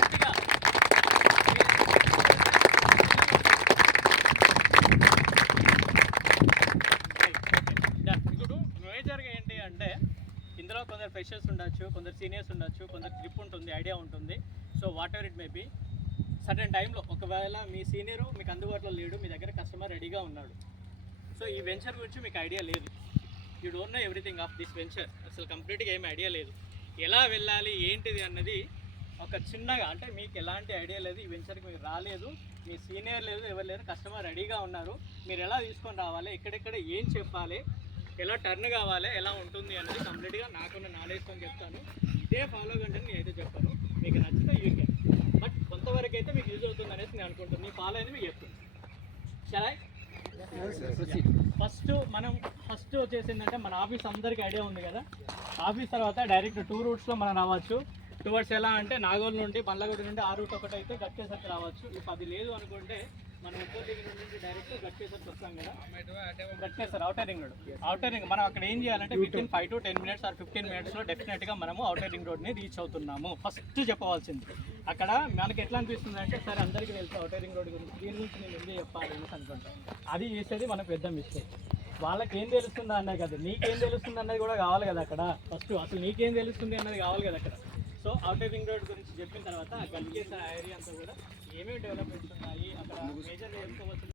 గట్టిగా ఇప్పుడు మేజర్గా ఏంటి అంటే ఇందులో కొందరు ఫ్రెషర్స్ ఉండొచ్చు, కొందరు సీనియర్స్ ఉండొచ్చు, కొందరు గ్రిప్ ఉంటుంది, ఐడియా ఉంటుంది. So whatever it may be, certain టైంలో ఒకవేళ మీ సీనియరు మీకు అందుబాటులో లేడు, మీ దగ్గర కస్టమర్ రెడీగా ఉన్నాడు, సో ఈ వెంచర్ గురించి మీకు ఐడియా లేదు, you don't know everything of this venture, అసలు కంప్లీట్గా ఏమి ఐడియా లేదు, ఎలా వెళ్ళాలి ఏంటిది అన్నది ఒక చిన్నగా, అంటే మీకు ఎలాంటి ఐడియా లేదు, ఈ వెంచర్కి మీరు రాలేదు, మీ సీనియర్ లేదు, ఎవరు లేరు, కస్టమర్ రెడీగా ఉన్నారు, మీరు ఎలా తీసుకొని రావాలి, ఎక్కడెక్కడ ఏం చెప్పాలి, ఎలా టర్న్ కావాలి, ఎలా ఉంటుంది అన్నది కంప్లీట్గా నాకున్న నాలెడ్జ్తో చెప్తాను. ఇదే ఫాలో కంటే నేనైతే చెప్పాను, మీకు నచ్చితే యూ కెన్, బట్ కొంతవరకు అయితే మీకు యూజ్ అవుతుంది అనేసి నేను అనుకుంటాను. మీ ఫాలో అనేది మీకు చెప్తాను. చాలా ఫస్ట్ వచ్చేసిందంటే మన ఆఫీస్ అందరికీ ఐడియా ఉంది కదా. ఆఫీస్ తర్వాత డైరెక్ట్ 2 రూట్స్లో మనం రావచ్చు. టువర్డ్స్ ఎలా అంటే నాగోల్ నుండి బండ్లగూడ నుండి ఆ రూట్ ఒకటి అయితే గట్కేసరికి రావచ్చు. ఇప్పుడు అది లేదు అనుకుంటే మనం ఉప్పల్ దగ్గర నుండి డైరెక్ట్ గట్కేసరికి వస్తాం కదా. Ghatkesar outer ring road. Outer ring మనం అక్కడ ఏం చేయాలంటే వితిన్ 5 to 10 minutes ఆర్ 15 minutesలో డెఫినెట్గా మనము ఔటర్ రింగ్ రోడ్ని రీచ్ అవుతున్నాము. ఫస్ట్ చెప్పవలసింది అక్కడ మనకి ఎట్లా అనిపిస్తుంది అంటే, సరే అందరికీ తెలుసు ఔటర్ రింగ్ రోడ్ గురించి, దీని గురించి నేను ఎందుకు చెప్పాలి అనేసి అనుకుంటాం. అది చేసేది మనకు పెద్ద మిస్టేక్. వాళ్ళకి ఏం తెలుస్తుందా అన్నది కదా, నీకేం తెలుస్తుంది అన్నది కూడా కావాలి కదా. అక్కడ ఫస్ట్ అసలు నీకేం తెలుస్తుంది అన్నది కావాలి కదా అక్కడ. సో ఔటర్ రింగ్ రోడ్ గురించి చెప్పిన తర్వాత గట్కేసర్ ఏరియా అంతా కూడా ఏమేమి డెవలప్మెంట్స్ ఉన్నాయి, అక్కడ మేజర్ చేసుకోవచ్చు.